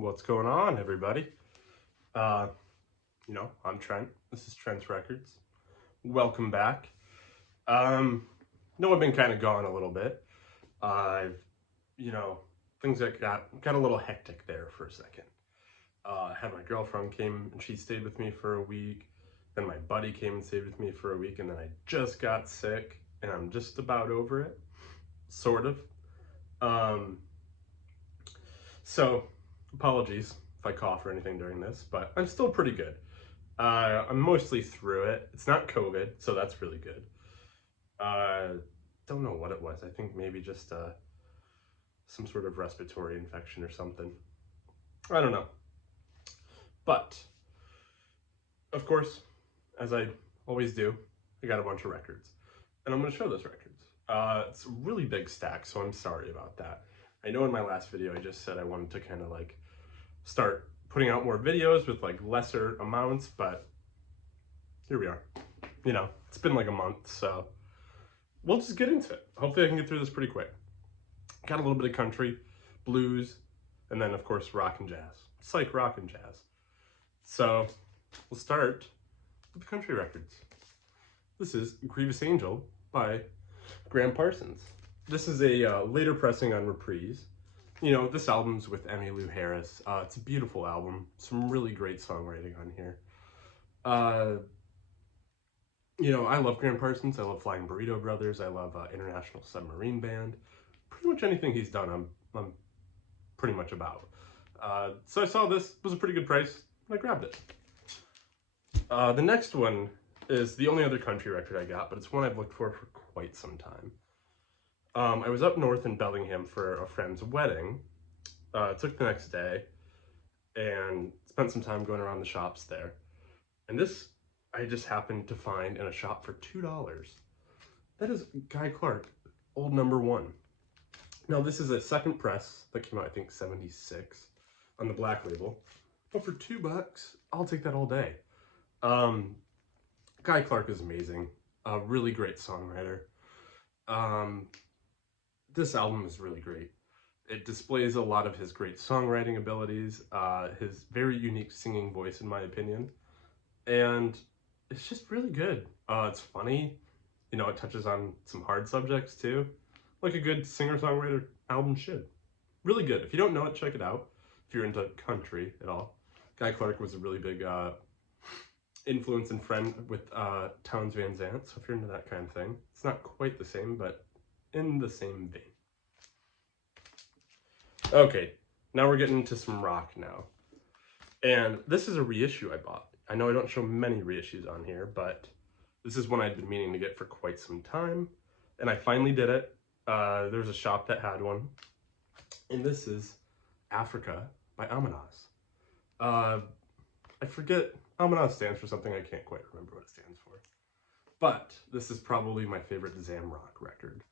What's going on, everybody? Uh, I'm Trent. This is Trent's Records. Welcome back. Know I've been kind of gone a little bit. I've, you know, things that got a little hectic there for a second. Had my girlfriend came and she stayed with me for a week. Then my buddy came and stayed with me for a week, and then I just got sick, and I'm just about over it, sort of. Um, so apologies if I cough or anything during this, but I'm still pretty good. I'm mostly through it. It's not COVID, so that's really good. Don't know what it was. I think maybe just some sort of respiratory infection or something. I don't know. But, of course, as I always do, I got a bunch of records. And I'm going to show those records. It's a really big stack, so I'm sorry about that. I know in my last video I just said I wanted to kind of like start putting out more videos with like lesser amounts, but here we are. It's been like a month, so we'll just get into it. Hopefully I can get through this pretty quick. Got a little bit of country, blues, and then of course rock and jazz. Psych rock and jazz. So we'll start with the country records. This is Grievous Angel by Graham Parsons. This is a later pressing on Reprise. This album's with Emmylou Harris. It's a beautiful album. Some really great songwriting on here. I love Graham Parsons. I love Flying Burrito Brothers. I love International Submarine Band. Pretty much anything he's done, I'm pretty much about. So I saw this, was a pretty good price, and I grabbed it. The next one is the only other country record I got, but it's one I've looked for quite some time. I was up north in Bellingham for a friend's wedding. Took the next day and spent some time going around the shops there. And this I just happened to find in a shop for $2. That is Guy Clark, Old Number One. Now this is a second press that came out, I think, 76 on the black label. But for $2, I'll take that all day. Guy Clark is amazing. A really great songwriter. This album is really great. It displays a lot of his great songwriting abilities, his very unique singing voice, in my opinion, and it's just really good. It's funny, it touches on some hard subjects too, like a good singer-songwriter album should. Really good. If you don't know it, check it out. If you're into country at all, Guy Clark was a really big influence and friend with Townes Van Zandt, so if you're into that kind of thing, it's not quite the same, but in the same vein. Okay, now we're getting into some rock now. And this is a reissue I bought. I know I don't show many reissues on here, but this is one I'd been meaning to get for quite some time, and I finally did it. There's a shop that had one, and this is Africa by Amanas. I forget, Amanas stands for something, I can't quite remember what it stands for. But this is probably my favorite Zamrock record.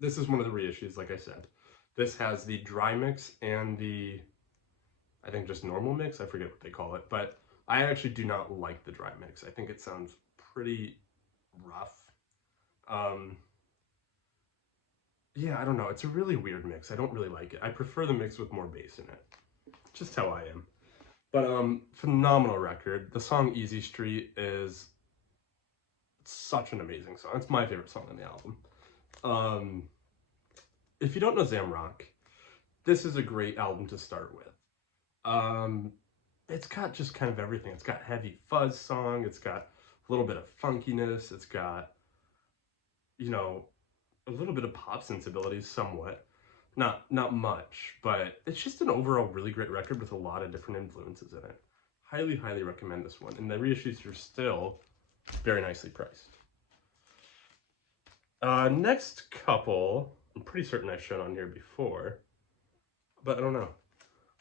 This is one of the reissues, like I said. This has the dry mix and the, I think, just normal mix. I forget what they call it, but I actually do not like the dry mix. I think it sounds pretty rough. Yeah, I don't know. It's a really weird mix. I don't really like it. I prefer the mix with more bass in it. Just how I am. But phenomenal record. The song Easy Street is such an amazing song. It's my favorite song on the album. If you don't know Zamrock, this is a great album to start with. It's got just kind of everything. It's got heavy fuzz song, it's got a little bit of funkiness, it's got, a little bit of pop sensibilities somewhat. Not much, but it's just an overall really great record with a lot of different influences in it. Highly, highly recommend this one. And the reissues are still very nicely priced. Next couple, I'm pretty certain I've shown on here before, but I don't know.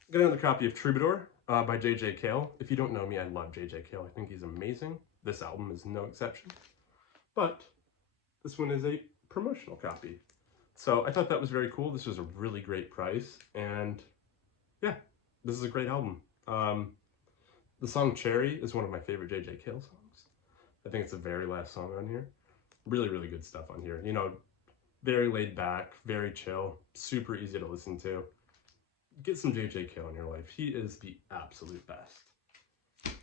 I got another copy of Troubadour by J.J. Cale. If you don't know me, I love J.J. Cale. I think he's amazing. This album is no exception. But this one is a promotional copy. So I thought that was very cool. This was a really great price. And yeah, this is a great album. The song Cherry is one of my favorite J.J. Cale songs. I think it's the very last song on here. Really, really good stuff on here. Very laid back, very chill, super easy to listen to. get some J.J. Cale in your life. He is the absolute best.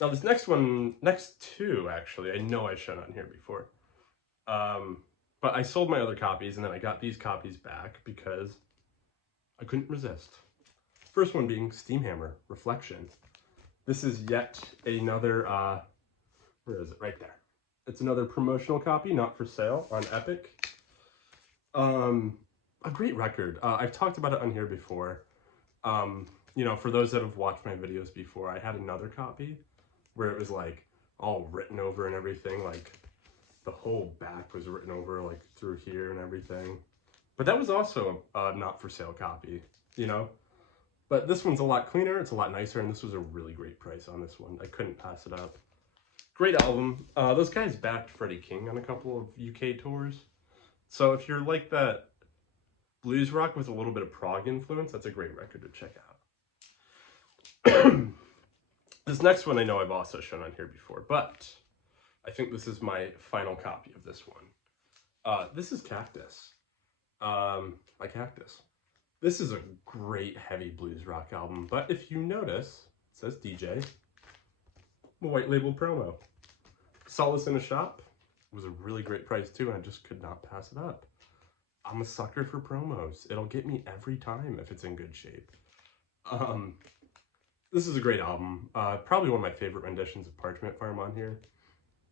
Now this next two, actually, I know I've shown on here before. But I sold my other copies, and then I got these copies back because I couldn't resist. First one being Steamhammer, Reflection. This is yet another, where is it? Right there. It's another promotional copy, not for sale, on Epic. A great record. I've talked about it on here before. You know, for those that have watched my videos before, I had another copy where it was like all written over and everything, like the whole back was written over like through here and everything. But that was also a not for sale copy, you know? But this one's a lot cleaner, it's a lot nicer, and this was a really great price on this one. I couldn't pass it up. Great album. Those guys backed Freddie King on a couple of UK tours. So if you're like that blues rock with a little bit of prog influence, that's a great record to check out. This next one I know I've also shown on here before, but I think this is my final copy of this one. This is Cactus. By Cactus. This is a great heavy blues rock album, but if you notice, it says DJ, a white label promo. Solace in a Shop was a really great price too, and I just could not pass it up. I'm a sucker for promos. It'll get me every time if it's in good shape. This is a great album. Probably one of my favorite renditions of Parchment Farm on here.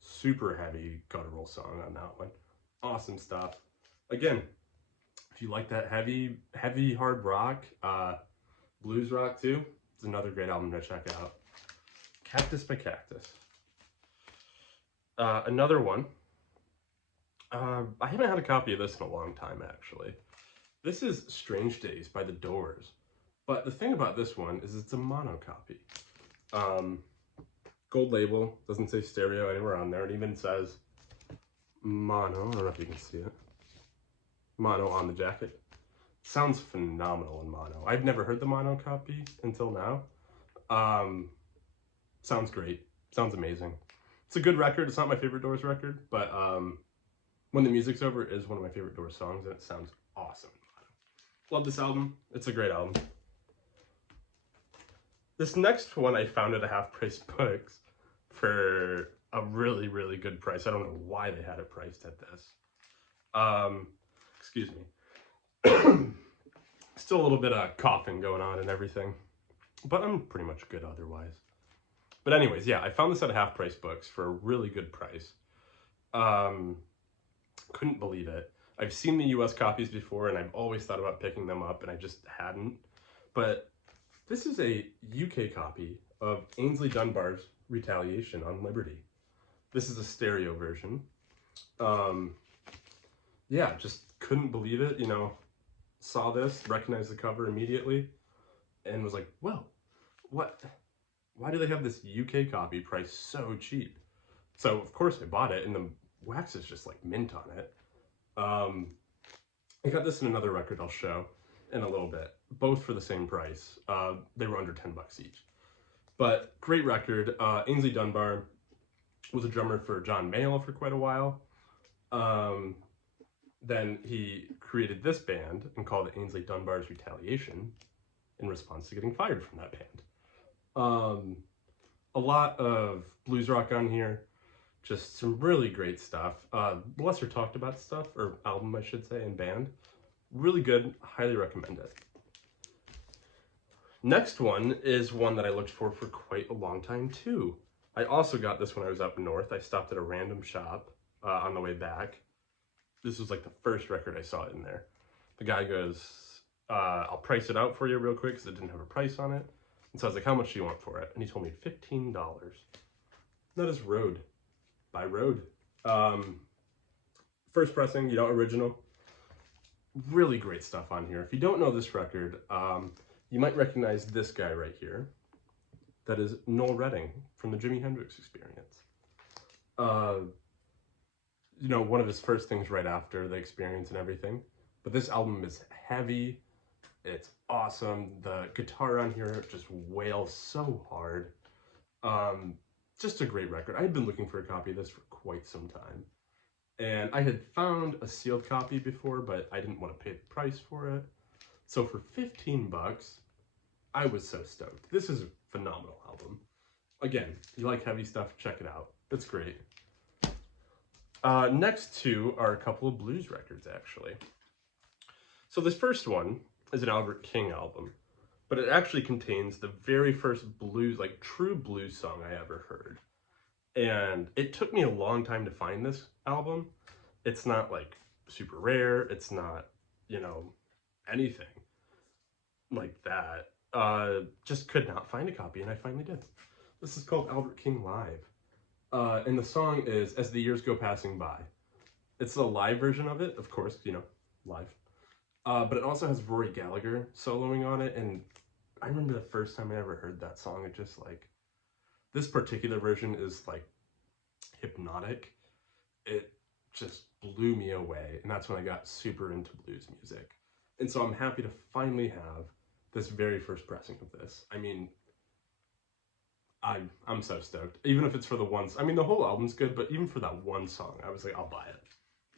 Super heavy guttural song on that one. Awesome stuff. Again, if you like that heavy hard rock, blues rock too, it's another great album to check out. Cactus by Cactus. Another one. I haven't had a copy of this in a long time, actually. This is Strange Days by The Doors. But the thing about this one is it's a mono copy. Gold label, doesn't say stereo anywhere on there. It even says mono. I don't know if you can see it. Mono on the jacket. Sounds phenomenal in mono. I've never heard the mono copy until now. Sounds great. Sounds amazing. It's a good record. It's not my favorite Doors record, but When the Music's Over is one of my favorite Doors songs, and it sounds awesome. Love this album. It's a great album. This next one I found at a half-price books for a really, really good price. I don't know why they had it priced at this. Excuse me. Still a little bit of coughing going on and everything, but I'm pretty much good otherwise. But anyways, yeah, I found this at a half-price books for a really good price. Couldn't believe it. I've seen the US copies before, and I've always thought about picking them up, and I just hadn't. But this is a UK copy of Ainsley Dunbar's Retaliation on Liberty. This is a stereo version. Yeah, just couldn't believe it, you know, saw this, recognized the cover immediately, and was like, well, what? Why do they have this UK copy priced so cheap? So, of course, I bought it, and the wax is just like mint on it. I got this in another record I'll show in a little bit, both for the same price. They were under 10 bucks each. But great record. Ainsley Dunbar was a drummer for John Mayall for quite a while. Then he created this band and called it Ainsley Dunbar's Retaliation in response to getting fired from that band. A lot of blues rock on here. Just some really great stuff. Lesser talked about stuff, or album I should say, and band. Really good, highly recommend it. Next one is one that I looked for quite a long time too. I also got this when I was up north. I stopped at a random shop on the way back. This was like the first record I saw in there. The guy goes, I'll price it out for you real quick because it didn't have a price on it. And so I was like, how much do you want for it? And he told me $15. That is Road by Road. First pressing, you know, original. Really great stuff on here. If you don't know this record, you might recognize this guy right here. That is Noel Redding from the Jimi Hendrix Experience. You know, one of his first things right after the Experience and everything. But this album is heavy. It's awesome. The guitar on here just wails so hard. Just a great record. I had been looking for a copy of this for quite some time. And I had found a sealed copy before, but I didn't want to pay the price for it. So for 15 bucks, I was so stoked. This is a phenomenal album. Again, you like heavy stuff, check it out. It's great. Next two are a couple of blues records, actually. So this first one is an Albert King album, but it actually contains the very first blues, like true blues song I ever heard. And it took me a long time to find this album. It's not like super rare. It's not, you know, anything like that. Just could not find a copy, and I finally did. This is called Albert King Live. And the song is As the Years Go Passing By. It's a live version of it, of course, you know, live. But it also has Rory Gallagher soloing on it, and I remember the first time I ever heard that song, it just like, this particular version is like hypnotic. It just blew me away, and that's when I got super into blues music. And so I'm happy to finally have this very first pressing of this. I mean, I'm so stoked. Even if it's for the one, I mean, the whole album's good, but even for that one song, I was like, I'll buy it.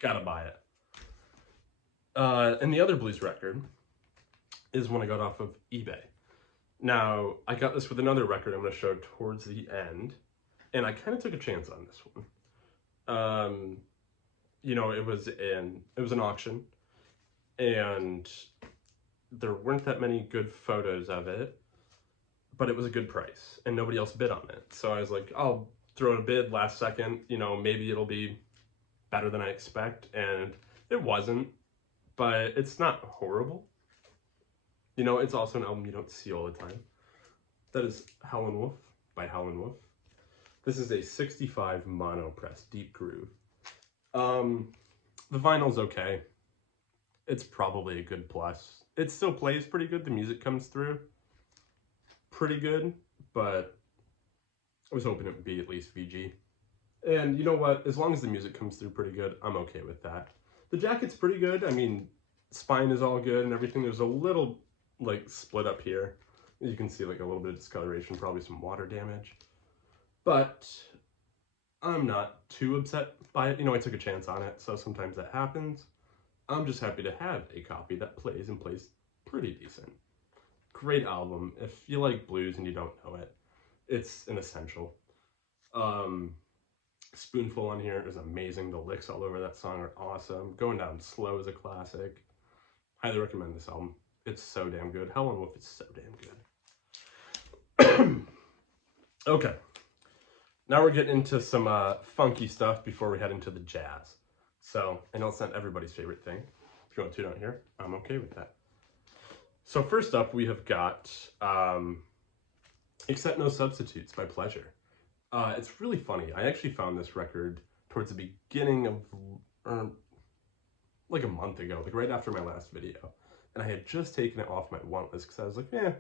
Gotta buy it. And the other blues record is one I got off of eBay. Now, I got this with another record I'm going to show towards the end, and I kind of took a chance on this one. You know, it was an auction, and there weren't that many good photos of it, but it was a good price, and nobody else bid on it. So I was like, I'll throw in a bid last second, you know, maybe it'll be better than I expect, and it wasn't, but it's not horrible. You know, it's also an album you don't see all the time. That is Howlin Wolf by Howlin Wolf. This is a 65 mono press, deep groove. The vinyl's okay. It's probably a good plus. It still plays pretty good. The music comes through pretty good, but I was hoping it would be at least VG. And you know what? As long as the music comes through pretty good, I'm okay with that. The jacket's pretty good. I mean, spine is all good and everything. There's a little like split up here. You can see like a little bit of discoloration, probably some water damage. But I'm not too upset by it. You know, I took a chance on it, so sometimes that happens. I'm just happy to have a copy that plays and plays pretty decent. Great album. If you like blues and you don't know it, it's an essential. Spoonful on here is amazing. The licks all over that song are awesome. Going Down Slow is a classic. Highly recommend this album. It's so damn good. Howlin Wolf is so damn good. Okay. Now we're getting into some funky stuff before we head into the jazz. So, I know it's not everybody's favorite thing. If you want to tune out here, I'm okay with that. So first up, we have got Accept No Substitutes by Pleasure. It's really funny. I actually found this record towards the beginning of, like a month ago, like right after my last video. And I had just taken it off my want list because I was like, eh,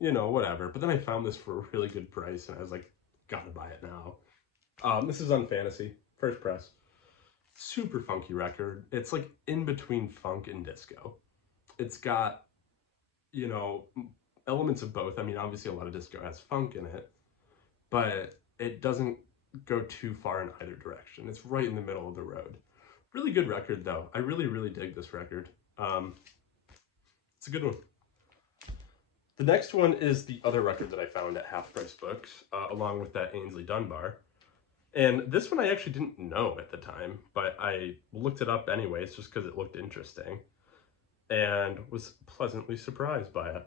you know, whatever. But then I found this for a really good price, and I was like, gotta buy it now. This is on Fantasy, first press. Super funky record. It's like in between funk and disco. It's got, you know, elements of both. I mean, obviously a lot of disco has funk in it, but it doesn't go too far in either direction. It's right in the middle of the road. Really good record though. I really, really dig this record. It's a good one. The next one is the other record that I found at Half Price Books, along with that Ainsley Dunbar. And this one I actually didn't know at the time, but I looked it up anyways just because it looked interesting and was pleasantly surprised by it.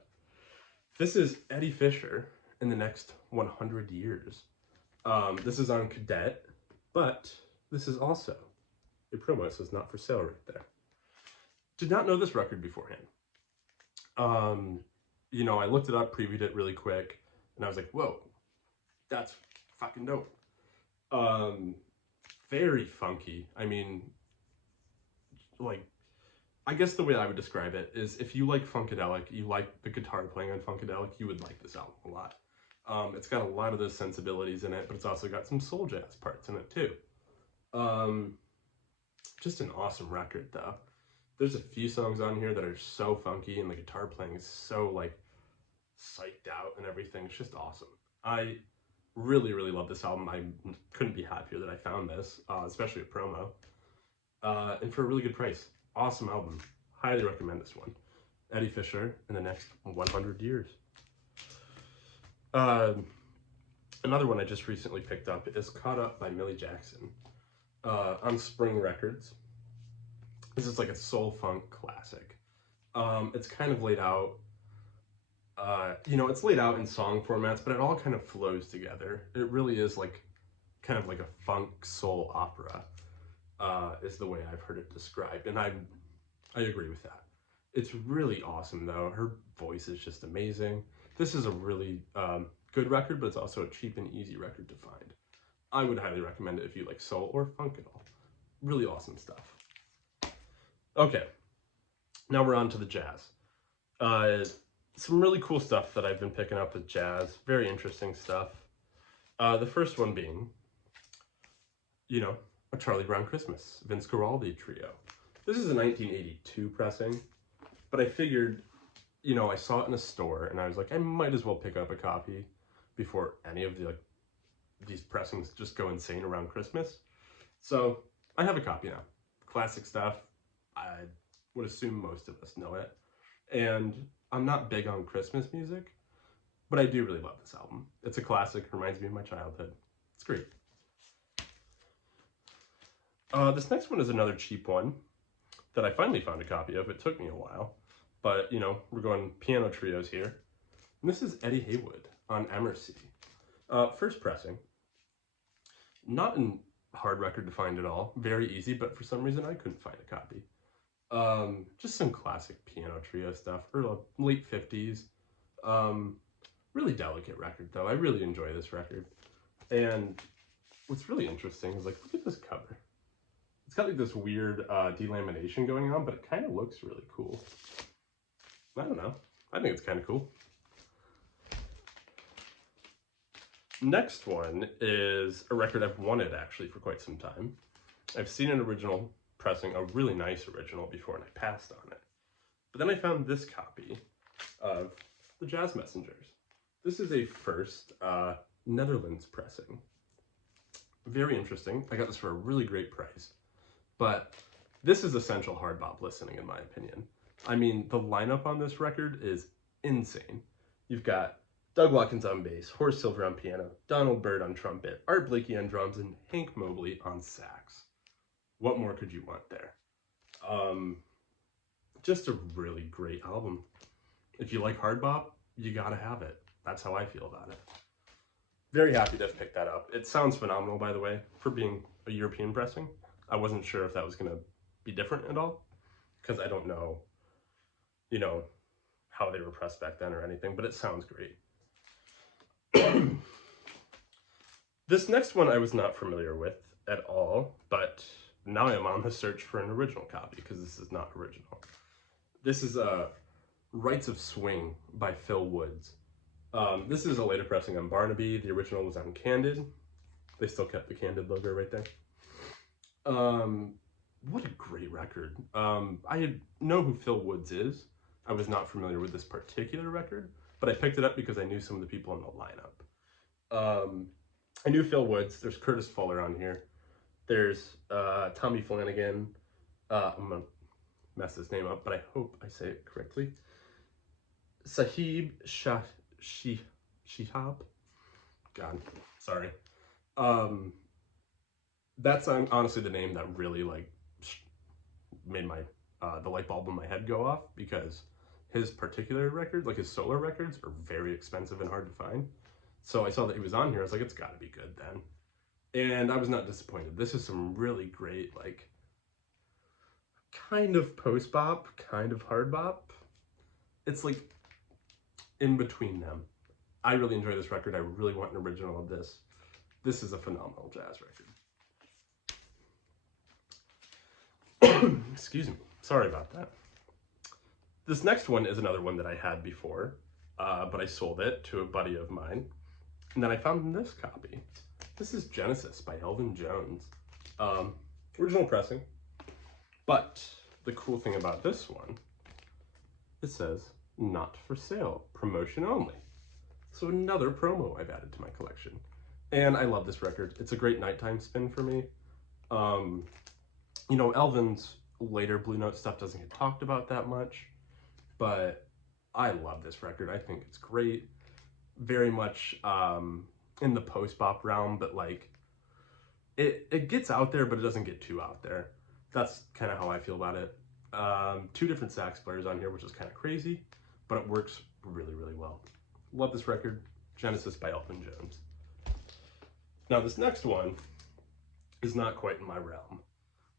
This is Eddie Fisher in the Next 100 Years. This is on Cadet, but this is also a promo. It says not for sale right there. Did not know this record beforehand. You know, I looked it up, previewed it really quick, and I was like, whoa, that's fucking dope. Very funky. I mean, like, I guess the way I would describe it is if you like Funkadelic, you like the guitar playing on Funkadelic, you would like this album a lot. It's got a lot of those sensibilities in it, but it's also got some soul jazz parts in it too. Just an awesome record though. There's a few songs on here that are so funky and the guitar playing is so like psyched out and everything. It's just awesome. I really, really love this album. I couldn't be happier that I found this, especially a promo. And for a really good price. Awesome album. Highly recommend this one. Eddie Fisher in the next 100 years. Another one I just recently picked up is Caught Up by Millie Jackson on Spring Records. This is like a soul funk classic. It's kind of laid out, it's laid out in song formats, but it all kind of flows together. It really is like kind of like a funk soul opera, is the way I've heard it described, and I agree with that. It's really awesome though. Her voice is just amazing. This is a really good record, but it's also a cheap and easy record to find. I would highly recommend it if you like soul or funk at all. Really awesome stuff. Okay, now we're on to the jazz. Some really cool stuff that I've been picking up with jazz. Very interesting stuff. The first one being, A Charlie Brown Christmas, Vince Guaraldi trio. This is a 1982 pressing, but I figured, I saw it in a store and I was like, I might as well pick up a copy before any of these pressings just go insane around Christmas. So I have a copy now. Classic stuff. I would assume most of us know it. And I'm not big on Christmas music, but I do really love this album. It's a classic, reminds me of my childhood. It's great. This next one is another cheap one that I finally found a copy of. It took me a while, but we're going piano trios here. And this is Eddie Haywood on Emercy. First pressing. Not a hard record to find at all. Very easy, but for some reason I couldn't find a copy. Just some classic piano trio stuff, late 50s. Really delicate record though. I really enjoy this record. And what's really interesting is look at this cover. It's got this weird delamination going on, but it kind of looks really cool. I don't know. I think it's kind of cool. Next one is a record I've wanted actually for quite some time. I've seen an original pressing, a really nice original before, and I passed on it. But then I found this copy of the Jazz Messengers. This is a first Netherlands pressing. Very interesting. I got this for a really great price. But this is essential hard bop listening in my opinion. I mean, the lineup on this record is insane. You've got Doug Watkins on bass, Horace Silver on piano, Donald Byrd on trumpet, Art Blakey on drums, and Hank Mobley on sax. What more could you want there? Just a really great album. If you like hard bop, you gotta have it. That's how I feel about it. Very happy to have picked that up. It sounds phenomenal, by the way, for being a European pressing. I wasn't sure if that was gonna be different at all, because I don't know, how they were pressed back then or anything, but it sounds great. This next one I was not familiar with at all, but now I'm on the search for an original copy because this is not original. This is Rites of Swing by Phil Woods. This is a later pressing on Barnaby. The original was on Candid. They still kept the Candid logo right there. What a great record. I know who Phil Woods is. I was not familiar with this particular record, but I picked it up because I knew some of the people in the lineup. I knew Phil Woods. There's Curtis Fuller on here. There's Tommy Flanagan. I'm going to mess this name up, but I hope I say it correctly. Sahib Shihab. God, sorry. That's honestly the name that really made my the light bulb in my head go off, because his particular records, his solo records, are very expensive and hard to find. So I saw that he was on here. I was like, it's got to be good then. And I was not disappointed. This is some really great, kind of post-bop, kind of hard bop. It's in between them. I really enjoy this record. I really want an original of this. This is a phenomenal jazz record. Excuse me. Sorry about that. This next one is another one that I had before, but I sold it to a buddy of mine. And then I found this copy. This is Genesis by Elton Jones. Original pressing. But the cool thing about this one, it says, not for sale, promotion only. So another promo I've added to my collection. And I love this record. It's a great nighttime spin for me. Elvin's later Blue Note stuff doesn't get talked about that much, but I love this record. I think it's great. Very much in the post-bop realm, but like it gets out there, but it doesn't get too out there. That's kind of how I feel about it. Two different sax players on here, which is kind of crazy, but it works really, really well. Love this record, Genesis by Elton Jones. Now this next one is not quite in my realm,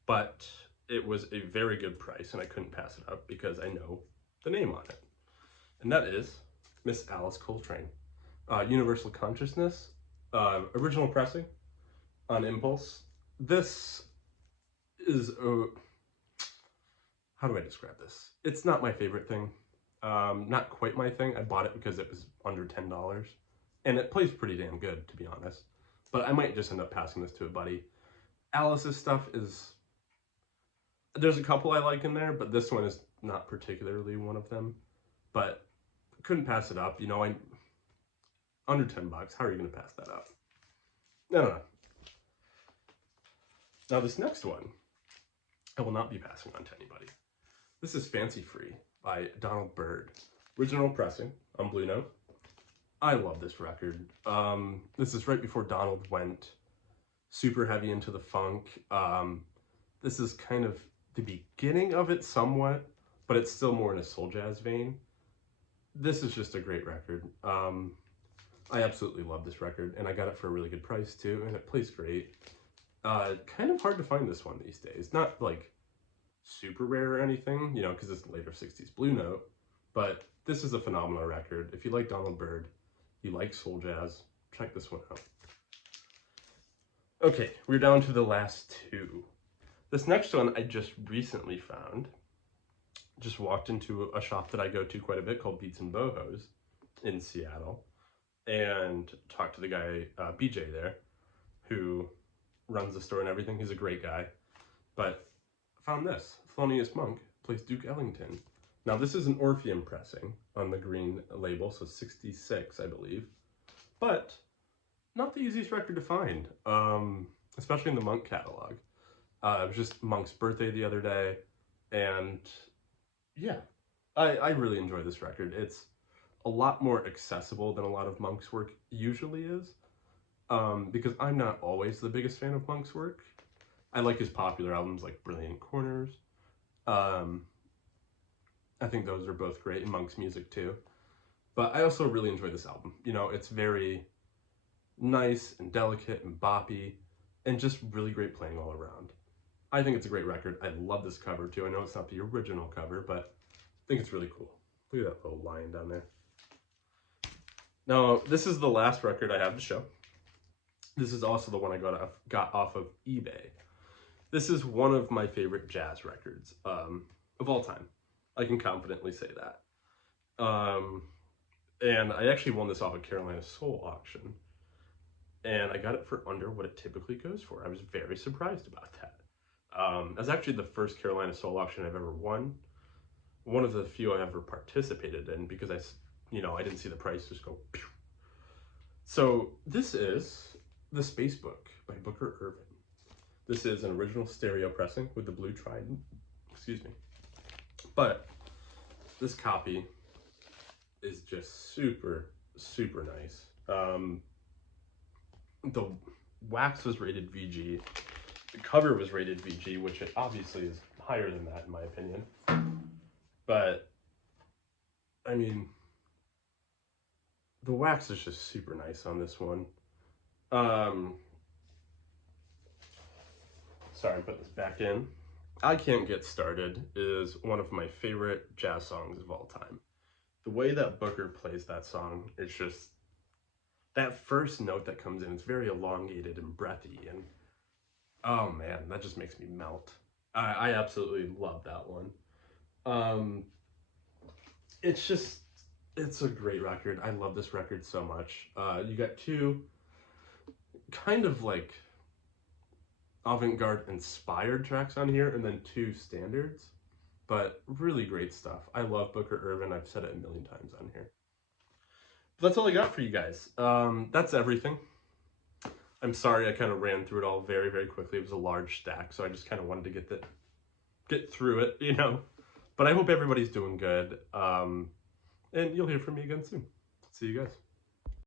but it was a very good price and I couldn't pass it up because I know the name on it. And that is Miss Alice Coltrane. Universal Consciousness, original pressing on Impulse. This is how do I describe this? It's not my favorite thing. Not quite my thing. I bought it because it was under $10 and it plays pretty damn good, to be honest. But I might just end up passing this to a buddy. Alice's stuff is, there's a couple I like in there, but this one is not particularly one of them. But couldn't pass it up. You know, under 10 bucks, how are you going to pass that up? No. Now this next one, I will not be passing on to anybody. This is Fancy Free by Byrd. Original pressing on Blue Note. I love this record. This is right before Donald went super heavy into the funk. This is kind of the beginning of it somewhat, but it's still more in a soul jazz vein. This is just a great record. I absolutely love this record, and I got it for a really good price too, and it plays great. Kind of hard to find this one these days. Not like super rare or anything, you know, because it's later 60s Blue Note, but this is a phenomenal record. If you like Donald Byrd, you like soul jazz, check this one out. Okay, we're down to the last two. This next one I just recently found. Just walked into a shop that I go to quite a bit called Beats and Bohos in Seattle and talked to the guy, BJ there, who runs the store and everything. He's a great guy. But I found this. Thelonious Monk plays Duke Ellington. Now this is an Orpheum pressing on the green label, so 66, I believe. But not the easiest record to find, especially in the Monk catalog. It was just Monk's birthday the other day, and yeah, I really enjoy this record. It's a lot more accessible than a lot of Monk's work usually is, because I'm not always the biggest fan of Monk's work. I like his popular albums like Brilliant Corners. I think those are both great, in Monk's music too. But I also really enjoy this album. You know, it's very nice and delicate and boppy and just really great playing all around. I think it's a great record. I love this cover too. I know it's not the original cover, but I think it's really cool. Look at that little lion down there. Now, this is the last record I have to show. This is also the one I got off of eBay. This is one of my favorite jazz records of all time. I can confidently say that. And I actually won this off a Carolina Soul auction. And I got it for under what it typically goes for. I was very surprised about that. That's actually the first Carolina Soul auction I've ever won. One of the few I ever participated in because I didn't see the price just go pew. So this is The Space Book by Booker Ervin. This is an original stereo pressing with the blue trident, excuse me. But this copy is just super, super nice. The wax was rated VG. The cover was rated VG, which it obviously is higher than that in my opinion. But, I mean, the wax is just super nice on this one. Sorry, put this back in. I Can't Get Started is one of my favorite jazz songs of all time. The way that Booker plays that song, it's just, that first note that comes in, it's very elongated and breathy, and oh man, that just makes me melt. I absolutely love that one. It's a great record. I love this record so much. You got two kind of like avant-garde inspired tracks on here, and then two standards, but really great stuff. I love Booker Ervin. I've said it a million times on here. But that's all I got for you guys. That's everything. I'm sorry I kind of ran through it all very, very quickly. It was a large stack, so I just kind of wanted to get through it, you know. But I hope everybody's doing good. And you'll hear from me again soon. See you guys.